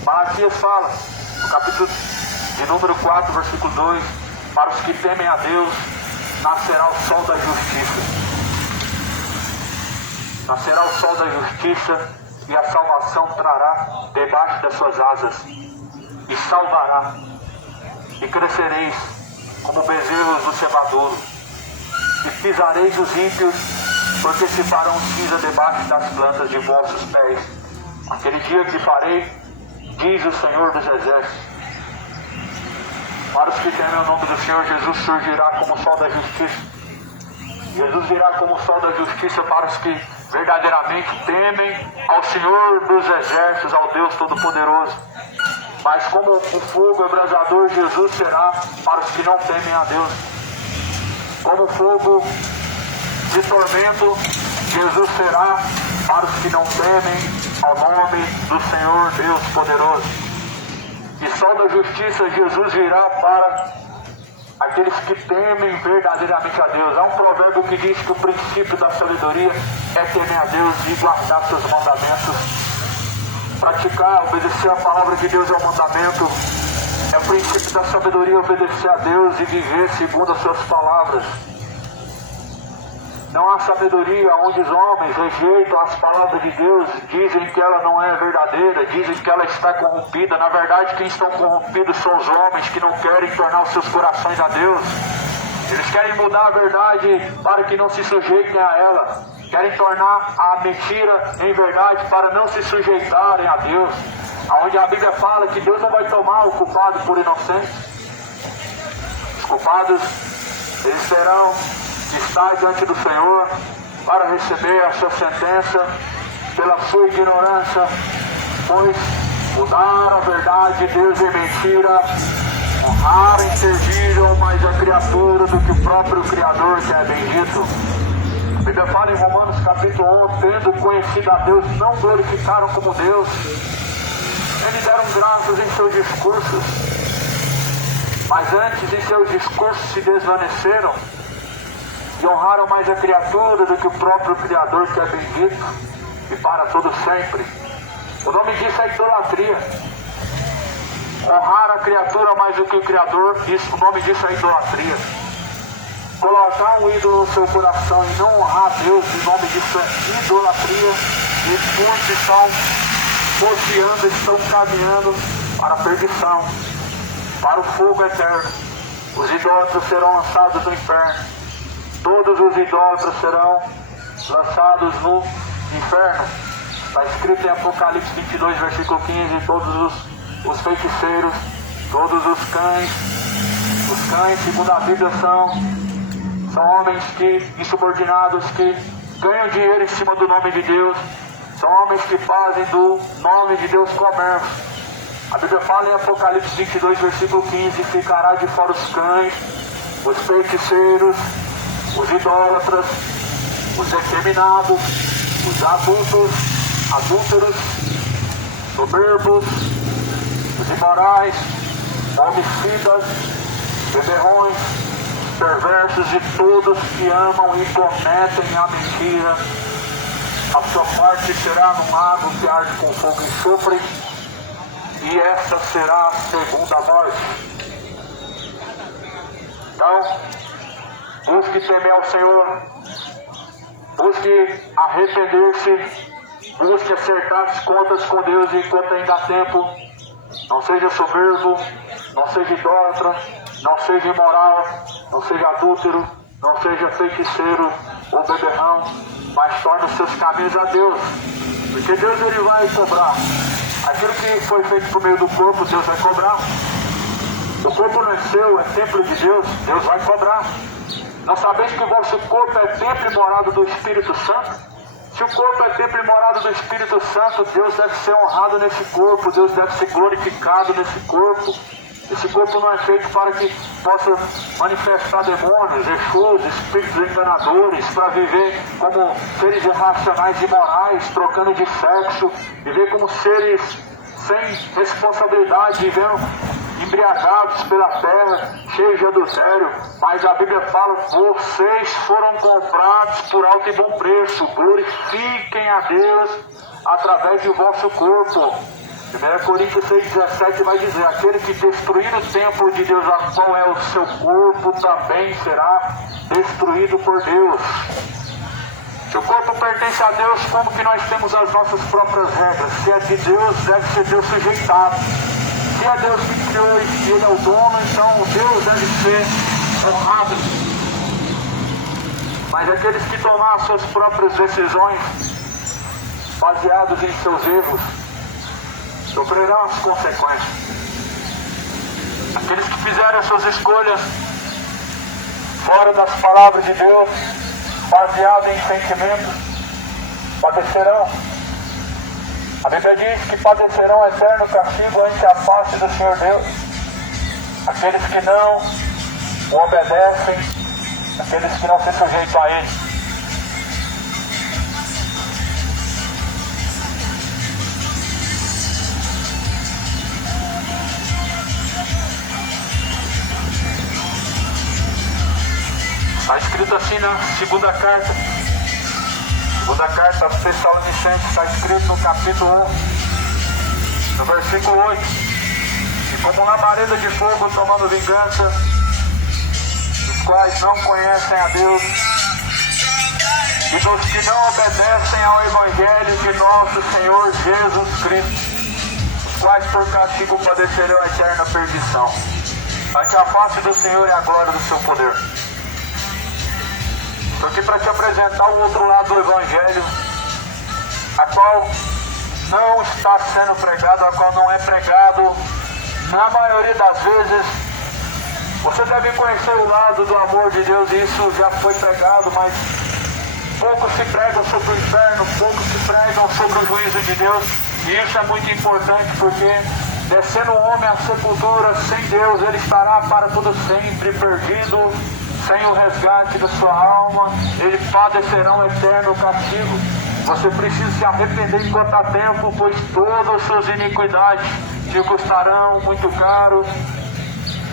Malaquias fala, no capítulo de número 4, versículo 2, para os que temem a Deus, nascerá o sol da justiça. Nascerá o sol da justiça e a salvação trará debaixo das suas asas. E salvará. E crescereis como bezerros do cevadouro. E pisareis os ímpios, porque se farão cinza debaixo das plantas de vossos pés. Aquele dia que farei, diz o Senhor dos Exércitos. Para os que temem o nome do Senhor, Jesus surgirá como o sol da justiça. Jesus virá como o sol da justiça para os que verdadeiramente temem ao Senhor dos Exércitos, ao Deus Todo-Poderoso. Mas como o fogo abrasador, Jesus será para os que não temem a Deus. Como fogo de tormento, Jesus será para os que não temem ao nome do Senhor Deus Poderoso. E sol da justiça, Jesus virá para aqueles que temem verdadeiramente a Deus. Há um provérbio que diz que o princípio da sabedoria é temer a Deus e guardar seus mandamentos. Praticar, obedecer a palavra de Deus é um mandamento. É o princípio da sabedoria obedecer a Deus e viver segundo as suas palavras. Não há sabedoria onde os homens rejeitam as palavras de Deus, dizem que ela não é verdadeira, dizem que ela está corrompida. Na verdade, quem estão corrompidos são os homens que não querem tornar os seus corações a Deus. Eles querem mudar a verdade para que não se sujeitem a ela. Querem tornar a mentira em verdade para não se sujeitarem a Deus. Onde a Bíblia fala que Deus não vai tomar o culpado por inocente. Os culpados, eles terão de estar diante do Senhor para receber a sua sentença pela sua ignorância, pois mudar a verdade de Deus em mentira, honrar e serviram mais a criatura do que o próprio Criador, que é bendito. A Bíblia fala em Romanos capítulo 1, tendo conhecido a Deus, não glorificaram como Deus, eles deram graças em seus discursos, mas antes em seus discursos se desvaneceram e honraram mais a criatura do que o próprio Criador, que é bendito e para todo sempre. O nome disso é idolatria. Honrar a criatura mais do que o Criador, o nome disso é idolatria. Colocar um ídolo no seu coração e não honrar a Deus, o nome disso é idolatria. E muitos estão desviando, estão caminhando para a perdição, para o fogo eterno. Os idólatras serão lançados no inferno. Todos os idólatras serão lançados no inferno. Está escrito em Apocalipse 22, versículo 15, todos os feiticeiros, todos os cães, segundo a Bíblia, são homens insubordinados que ganham dinheiro em cima do nome de Deus, são homens que fazem do nome de Deus comércio. A Bíblia fala em Apocalipse 22, versículo 15, ficará de fora os cães, os feiticeiros, os idólatras, os efeminados, os adúlteros, soberbos, os imorais, homicidas, beberrões, perversos e todos que amam e cometem a mentira. A sua parte será num lago que arde com fogo e enxofre, e esta será a segunda morte. Então, busque temer ao Senhor, busque arrepender-se, busque acertar as contas com Deus enquanto ainda há tempo. Não seja soberbo, não seja idólatra, não seja imoral, não seja adúltero, não seja feiticeiro ou beberrão, mas torne os seus caminhos a Deus, porque Deus ele vai cobrar. Aquilo que foi feito por meio do corpo, Deus vai cobrar. O corpo não é seu, é templo de Deus, Deus vai cobrar. Não sabeis que o vosso corpo é templo e morada do Espírito Santo? Se o corpo é templo e morada do Espírito Santo, Deus deve ser honrado nesse corpo, Deus deve ser glorificado nesse corpo. Esse corpo não é feito para que possa manifestar demônios, exus, espíritos enganadores, para viver como seres irracionais e imorais, trocando de sexo, viver como seres sem responsabilidade, vivendo embriagados pela terra, cheios de adultério. Mas a Bíblia fala, vocês foram comprados por alto e bom preço, glorifiquem a Deus através do vosso corpo. 1 Coríntios 6,17 vai dizer, aquele que destruir o templo de Deus, a qual é o seu corpo, também será destruído por Deus. Se o corpo pertence a Deus, como que nós temos as nossas próprias regras? Se é de Deus, deve ser Deus sujeitado. Se é Deus que criou e Ele é o dono, então Deus deve ser honrado. Mas aqueles que tomar as suas próprias decisões, baseados em seus erros, sofrerão as consequências. Aqueles que fizerem as suas escolhas fora das palavras de Deus, baseado em sentimentos, padecerão. A Bíblia diz que padecerão eterno castigo ante a face do Senhor Deus. Aqueles que não o obedecem, aqueles que não se sujeitam a Ele. Está escrito assim na segunda carta aos Tessalonicenses, está escrito no capítulo 1, no versículo 8, e como labareda de fogo tomando vingança, os quais não conhecem a Deus, e dos que não obedecem ao Evangelho de nosso Senhor Jesus Cristo, os quais por castigo padecerão a eterna perdição. Ante a face do Senhor e a glória do seu poder. Estou aqui para te apresentar o outro lado do Evangelho, a qual não está sendo pregado, a qual não é pregado. Na maioria das vezes, você deve conhecer o lado do amor de Deus, e isso já foi pregado, mas pouco se pregam sobre o inferno, pouco se pregam sobre o juízo de Deus, e isso é muito importante, porque descendo o homem à sepultura, sem Deus, ele estará para todo sempre perdido, sem o resgate da sua alma, ele padecerá um eterno castigo. Você precisa se arrepender enquanto há tempo, pois todas as suas iniquidades te custarão muito caro,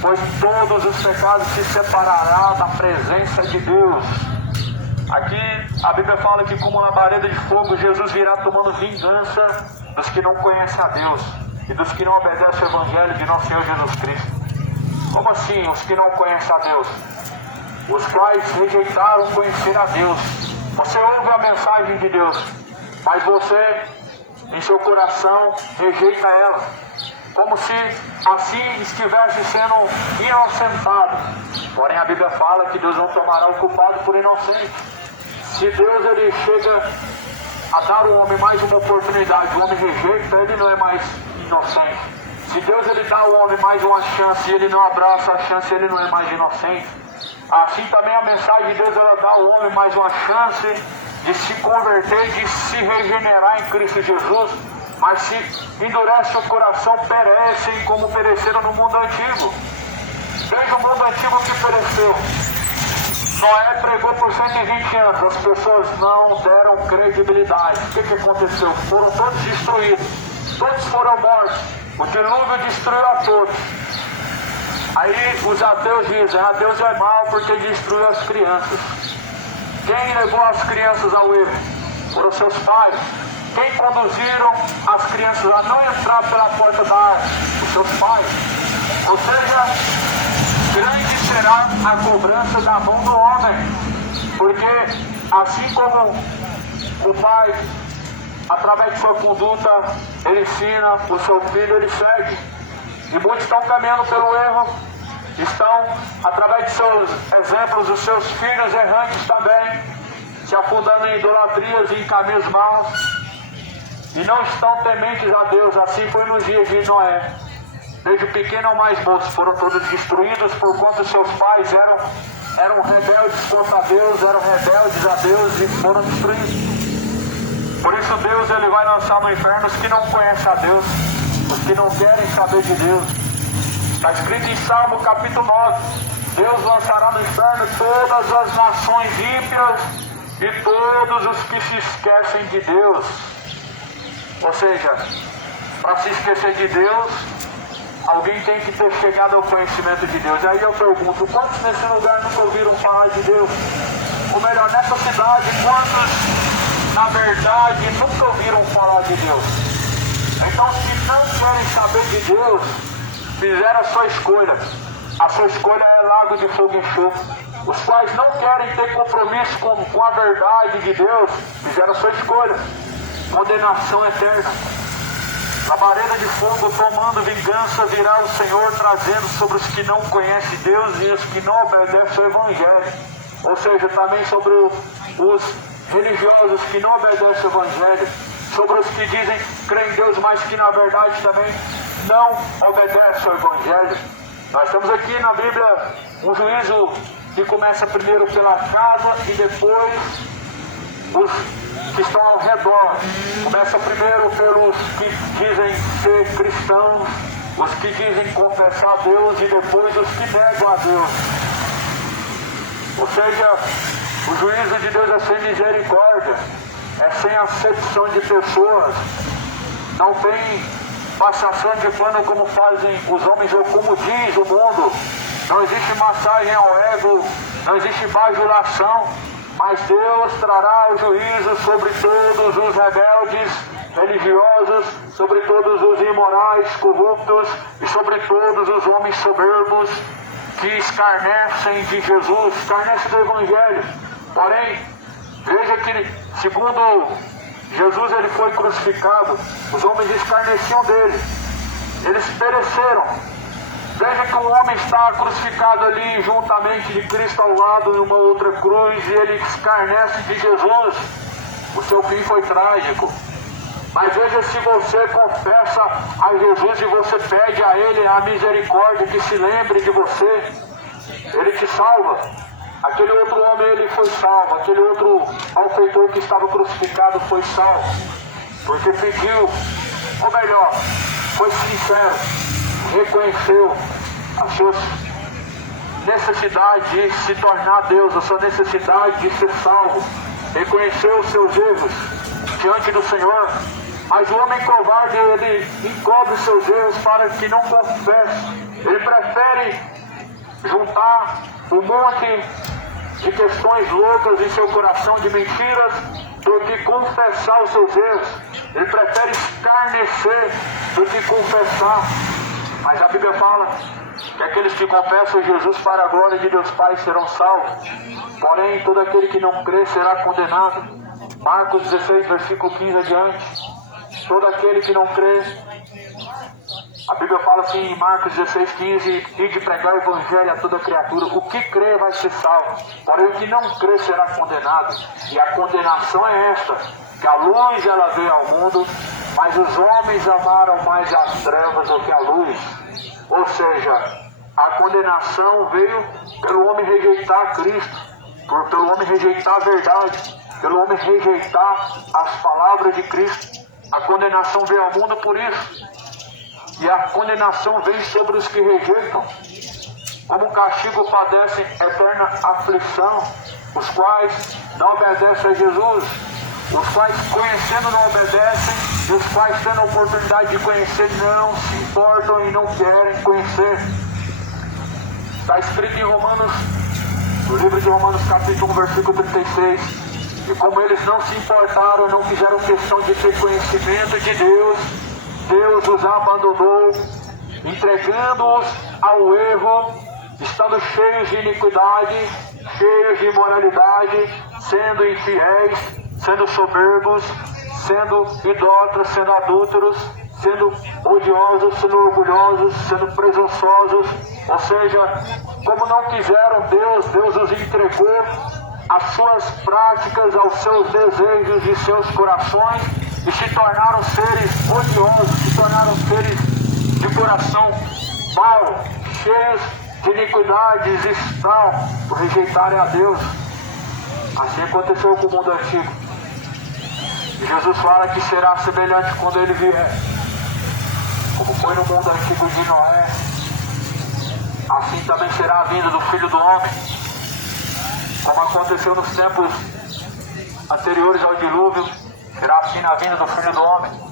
pois todos os pecados se separará da presença de Deus. Aqui a Bíblia fala que como labareda de fogo, Jesus virá tomando vingança dos que não conhecem a Deus e dos que não obedecem o Evangelho de nosso Senhor Jesus Cristo. Como assim os que não conhecem a Deus? Os quais rejeitaram conhecer a Deus. Você ouve a mensagem de Deus, mas você, em seu coração, rejeita ela, como se assim estivesse sendo inocentado. Porém a Bíblia fala que Deus não tomará o culpado por inocente. Se Deus ele chega a dar ao homem mais uma oportunidade, o homem rejeita, ele não é mais inocente. Se Deus ele dá ao homem mais uma chance e ele não abraça a chance, ele não é mais inocente. Assim também a mensagem de Deus ela dá ao homem mais uma chance de se converter, de se regenerar em Cristo Jesus. Mas se endurece o coração, perecem como pereceram no mundo antigo. Veja o mundo antigo que pereceu. Noé pregou por 120 anos, as pessoas não deram credibilidade. O que aconteceu? Foram todos destruídos, todos foram mortos, o dilúvio destruiu a todos. Aí os ateus dizem, Deus é mau porque destruiu as crianças. Quem levou as crianças ao erro? Foram seus pais. Quem conduziram as crianças a não entrar pela porta da árvore? Os seus pais. Ou seja, grande será a cobrança da mão do homem, porque assim como o pai, através de sua conduta, ele ensina, o seu filho ele segue. E muitos estão caminhando pelo erro, estão, através de seus exemplos, os seus filhos errantes também, se afundando em idolatrias e em caminhos maus, e não estão tementes a Deus. Assim foi nos dias de Noé. Desde o pequeno ao mais moço foram todos destruídos, porquanto seus pais eram rebeldes contra Deus, eram rebeldes a Deus e foram destruídos. Por isso Deus ele vai lançar no inferno os que não conhecem a Deus, os que não querem saber de Deus. Está escrito em Salmo capítulo 9, Deus lançará no inferno todas as nações ímpias e todos os que se esquecem de Deus. Ou seja, para se esquecer de Deus, alguém tem que ter chegado ao conhecimento de Deus. Aí eu pergunto, quantos nesse lugar nunca ouviram falar de Deus? Ou melhor, nessa cidade, quantos, na verdade, nunca ouviram falar de Deus? Então, se não querem saber de Deus, fizeram a sua escolha. A sua escolha é lago de fogo e enxofre. Os quais não querem ter compromisso com a verdade de Deus, fizeram a sua escolha. Condenação eterna. Labareda de fogo tomando vingança virá o Senhor, trazendo sobre os que não conhecem Deus e os que não obedecem o Evangelho. Ou seja, também sobre os religiosos que não obedecem o Evangelho, sobre os que dizem crer em Deus, mas que na verdade também não obedecem ao Evangelho. Nós estamos aqui na Bíblia um juízo que começa primeiro pela casa e depois os que estão ao redor. Começa primeiro pelos que dizem ser cristãos, os que dizem confessar a Deus e depois os que negam a Deus. Ou seja, o juízo de Deus é sem misericórdia, é sem acepção de pessoas, não tem passação de pano como fazem os homens ou como diz o mundo. Não existe massagem ao ego, não existe bajulação. Mas Deus trará o juízo sobre todos os rebeldes religiosos, sobre todos os imorais, corruptos e sobre todos os homens soberbos que escarnecem de Jesus, escarnecem do Evangelho. Porém, Veja que, segundo Jesus, ele foi crucificado, os homens escarneciam dele, eles pereceram. Veja que o homem está crucificado ali juntamente de Cristo ao lado em uma outra cruz, e ele escarnece de Jesus. O seu fim foi trágico. Mas veja, se você confessa a Jesus e você pede a Ele a misericórdia, que se lembre de você, Ele te salva. Aquele outro homem, ele foi salvo. Aquele outro malfeitor que estava crucificado foi salvo, porque pediu, ou melhor, foi sincero, reconheceu a sua necessidade de se tornar Deus, a sua necessidade de ser salvo, reconheceu os seus erros diante do Senhor. Mas o homem covarde, ele encobre os seus erros para que não confesse. Ele prefere juntar um monte de questões loucas em seu coração, de mentiras, do que confessar os seus erros. Ele prefere escarnecer do que confessar. Mas a Bíblia fala que aqueles que confessam Jesus para a glória de Deus Pai serão salvos. Porém, todo aquele que não crê será condenado. Marcos 16, versículo 15 adiante. Todo aquele que não crê, a Bíblia fala assim em Marcos 16, 15, e de pregar o Evangelho a toda criatura. O que crê vai ser salvo, porém o que não crê será condenado. E a condenação é esta, que a luz ela veio ao mundo, mas os homens amaram mais as trevas do que a luz. Ou seja, a condenação veio pelo homem rejeitar Cristo, pelo homem rejeitar a verdade, pelo homem rejeitar as palavras de Cristo. A condenação veio ao mundo por isso. E a condenação vem sobre os que rejeitam. Como castigo padecem eterna aflição, os quais não obedecem a Jesus, os quais conhecendo não obedecem, e os quais tendo a oportunidade de conhecer não se importam e não querem conhecer. Está escrito em Romanos, no livro de Romanos capítulo 1, versículo 36, e como eles não se importaram, não fizeram questão de ter conhecimento de Deus, Deus os abandonou, entregando-os ao erro, estando cheios de iniquidade, cheios de imoralidade, sendo infiéis, sendo soberbos, sendo idólatras, sendo adúlteros, sendo odiosos, sendo orgulhosos, sendo presunçosos. Ou seja, como não quiseram Deus, Deus os entregou às suas práticas, aos seus desejos e seus corações, e se tornaram seres odiosos, se tornaram seres de coração mau, cheios de iniquidades, estão por rejeitarem a Deus. Assim aconteceu com o mundo antigo. E Jesus fala que será semelhante quando ele vier. Como foi no mundo antigo de Noé, assim também será a vinda do Filho do Homem. Como aconteceu nos tempos anteriores ao dilúvio, será assim na vinda do Filho do Homem.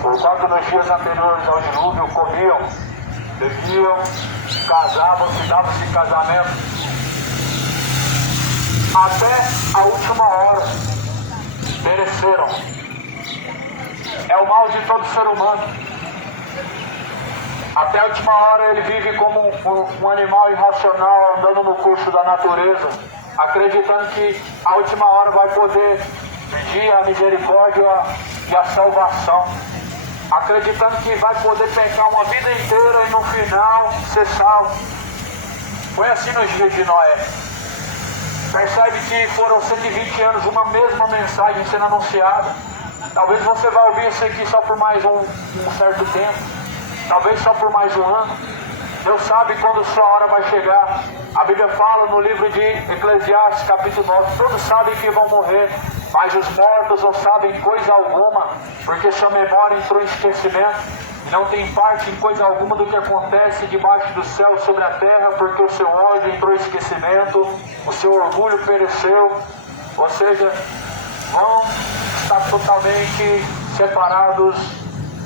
Porquanto nos dias anteriores ao dilúvio comiam, bebiam, casavam-se, davam-se em casamento, até a última hora pereceram. É o mal de todo ser humano. Até a última hora ele vive como um animal irracional, andando no curso da natureza, acreditando que a última hora vai poder pedir a misericórdia e a salvação, acreditando que vai poder pecar uma vida inteira e no final ser salvo. Foi assim nos dias de Noé. Percebe que foram 120 anos uma mesma mensagem sendo anunciada. Talvez você vai ouvir isso aqui só por mais um certo tempo, talvez só por mais um ano. Deus sabe quando sua hora vai chegar. A Bíblia fala no livro de Eclesiastes capítulo 9, todos sabem que vão morrer, mas os mortos não sabem coisa alguma, porque sua memória entrou em esquecimento, e não tem parte em coisa alguma do que acontece debaixo do céu sobre a terra, porque o seu ódio entrou em esquecimento, o seu orgulho pereceu. Ou seja, vão estar totalmente separados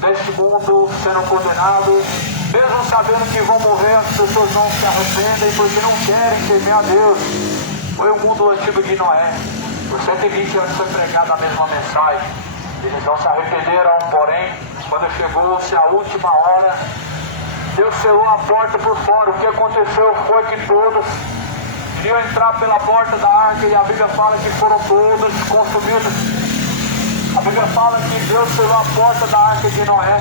deste mundo, sendo condenados, mesmo sabendo que vão morrer. As pessoas não se arrependem porque não querem temer a Deus. Foi o mundo antigo de Noé. Por 120 anos foi pregada a mesma mensagem. Eles não se arrependeram, porém, quando chegou-se a última hora, Deus selou a porta por fora. O que aconteceu foi que todos iriam entrar pela porta da arca, e a Bíblia fala que foram todos consumidos. A Bíblia fala que Deus selou a porta da arca de Noé.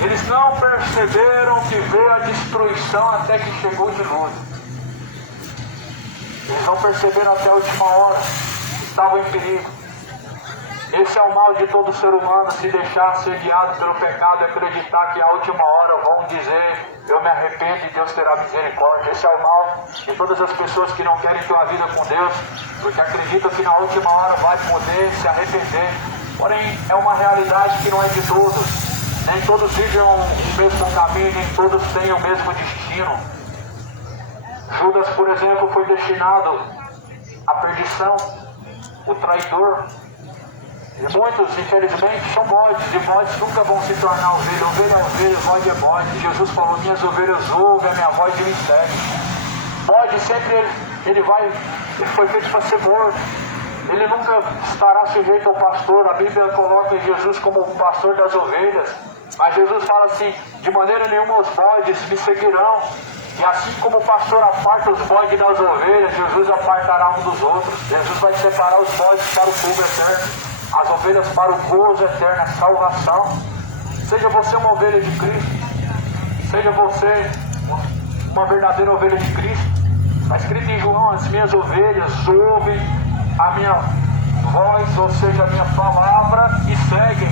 Eles não perceberam que veio a destruição até que chegou o dilúvio. Eles não perceberam até a última hora. Estavam em perigo. Esse é o mal de todo ser humano, se deixar ser guiado pelo pecado e acreditar que a última hora vão dizer: eu me arrependo e Deus terá misericórdia. Esse é o mal de todas as pessoas que não querem ter uma vida com Deus, porque acreditam que na última hora vai poder se arrepender. Porém, é uma realidade que não é de todos. Nem todos vivem o mesmo caminho, nem todos têm o mesmo destino. Judas, por exemplo, foi destinado à perdição, o traidor. E muitos, infelizmente, são bodes, e bodes nunca vão se tornar ovelha. Ovelha é ovelha, bode é bode. Jesus falou: minhas ovelhas ouvem a minha voz e me seguem. Bode sempre ele foi feito para ser morto. Ele nunca estará sujeito ao pastor. A Bíblia coloca Jesus como o pastor das ovelhas. Mas Jesus fala assim: de maneira nenhuma os bodes me seguirão. E assim como o pastor aparta os bodes das ovelhas, Jesus apartará um dos outros. Jesus vai separar os bodes para o fogo eterno, as ovelhas para o gozo eterno, a salvação. Seja você uma ovelha de Cristo. Seja você uma verdadeira ovelha de Cristo. Está escrito em João: as minhas ovelhas ouvem a minha voz, ou seja, a minha palavra, e seguem.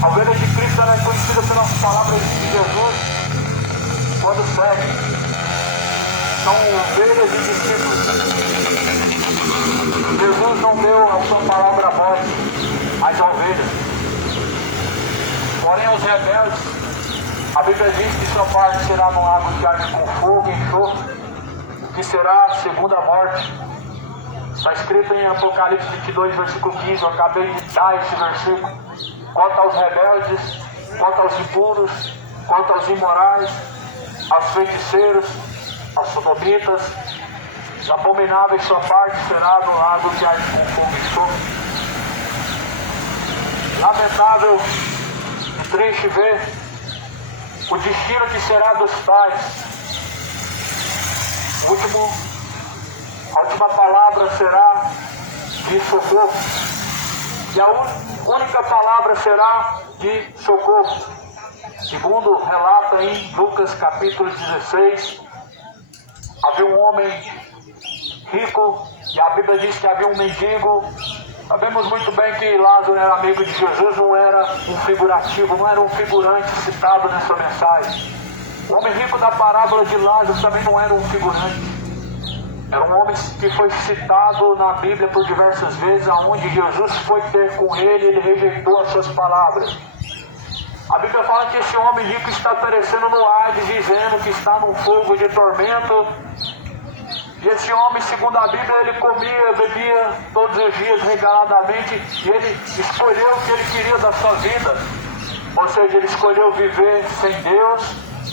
A ovelha de Cristo ela é conhecida pelas palavras de Jesus. Quando seguem, são ovelhas e discípulos. Jesus não deu a sua palavra a voz, mas a ovelhas. Porém, os rebeldes, a Bíblia diz que sua parte será no lago que arde com fogo e enxofre, o que será a segunda morte. Está escrito em Apocalipse 22, versículo 15, eu acabei de dar esse versículo. Quanto aos rebeldes, quanto aos impuros, quanto aos imorais, aos feiticeiros, aos sodomitas, os abomináveis, sua parte será no lago que arde com fogo e enxofre. Lamentável e triste ver o destino que será dos pais. A última palavra será de socorro. E a única palavra será de socorro. Segundo relata em Lucas capítulo 16, havia um homem rico, e a Bíblia diz que havia um mendigo. Sabemos muito bem que Lázaro era amigo de Jesus, não era um figurativo, não era um figurante citado nessa mensagem. O homem rico da parábola de Lázaro também não era um figurante. Era um homem que foi citado na Bíblia por diversas vezes, aonde Jesus foi ter com ele rejeitou as suas palavras. A Bíblia fala que esse homem rico está perecendo no Hades, dizendo que está num fogo de tormento. E esse homem, segundo a Bíblia, ele comia, bebia todos os dias regaladamente, e ele escolheu o que ele queria da sua vida. Ou seja, ele escolheu viver sem Deus,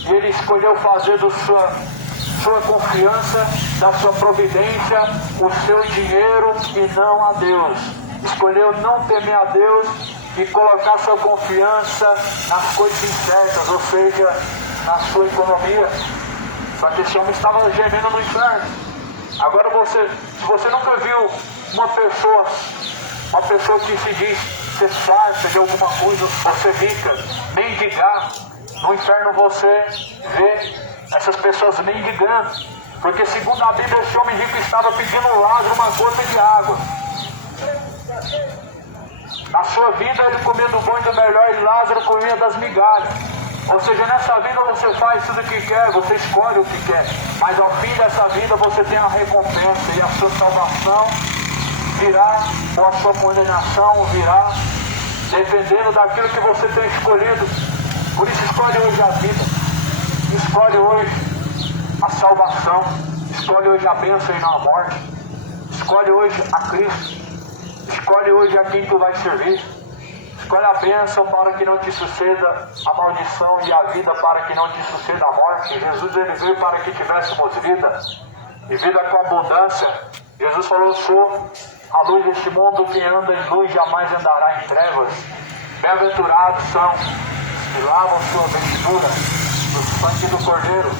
e ele escolheu fazer da sua confiança, da sua providência, o seu dinheiro e não a Deus. Escolheu não temer a Deus e colocar sua confiança nas coisas incertas, ou seja, na sua economia. Só que esse homem estava gemendo no inferno. Agora se você nunca viu uma pessoa que se diz ser farta de alguma coisa, você rica, mendigar, no inferno você vê essas pessoas mendigando. Porque segundo a Bíblia, esse homem rico estava pedindo ao Lázaro uma gota de água. Na sua vida ele comia do bom e do melhor, e Lázaro comia das migalhas. Ou seja, nessa vida você faz tudo o que quer, você escolhe o que quer, mas ao fim dessa vida você tem a recompensa, e a sua salvação virá, ou a sua condenação virá, dependendo daquilo que você tem escolhido. Por isso escolhe hoje a vida, escolhe hoje a salvação, escolhe hoje a bênção e não a morte, escolhe hoje a Cristo. Escolhe hoje a quem tu vais servir. Escolhe a bênção para que não te suceda a maldição, e a vida para que não te suceda a morte. Jesus ele veio para que tivéssemos vida e vida com abundância. Jesus falou: sou a luz deste mundo, quem anda em luz jamais andará em trevas. Bem-aventurados são os que lavam sua vestidura no sangue do Cordeiro,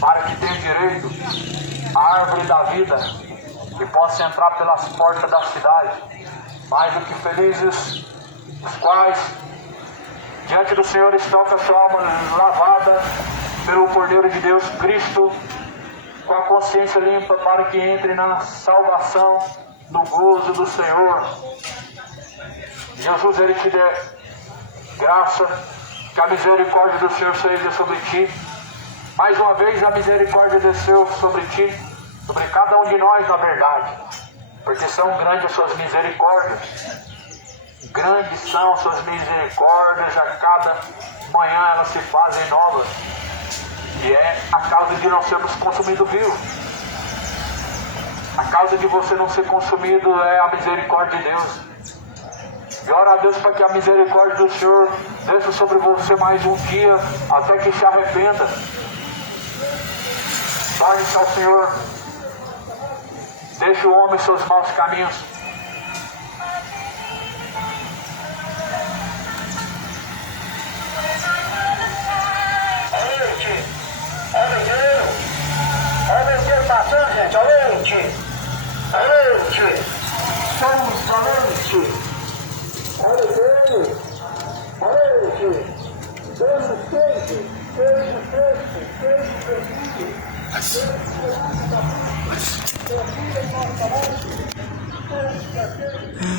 para que tenham direito à árvore da vida e possam entrar pelas portas da cidade. Mais do que felizes os quais diante do Senhor estão com a sua alma lavada pelo Cordeiro de Deus, Cristo, com a consciência limpa, para que entre na salvação, no gozo do Senhor. Jesus, Ele te dê graça, que a misericórdia do Senhor seja sobre ti. Mais uma vez a misericórdia desceu sobre ti, sobre cada um de nós, na verdade, porque são grandes as suas misericórdias. Grandes são suas misericórdias, a cada manhã elas se fazem novas. E é a causa de não sermos consumidos vivos. A causa de você não ser consumido é a misericórdia de Deus. E ora a Deus para que a misericórdia do Senhor desça sobre você mais um dia, até que se arrependa. Torne-se ao Senhor. Deixe o homem seus maus caminhos. Olha o inteiro passando, gente, olha o inteiro. Olha o inteiro. Estamos falando, inteiro. Olha o inteiro. Olha o inteiro. Deus feito, Deus feito, Deus feito. Deus feito da vida, da vida nossa morte. Deus feito.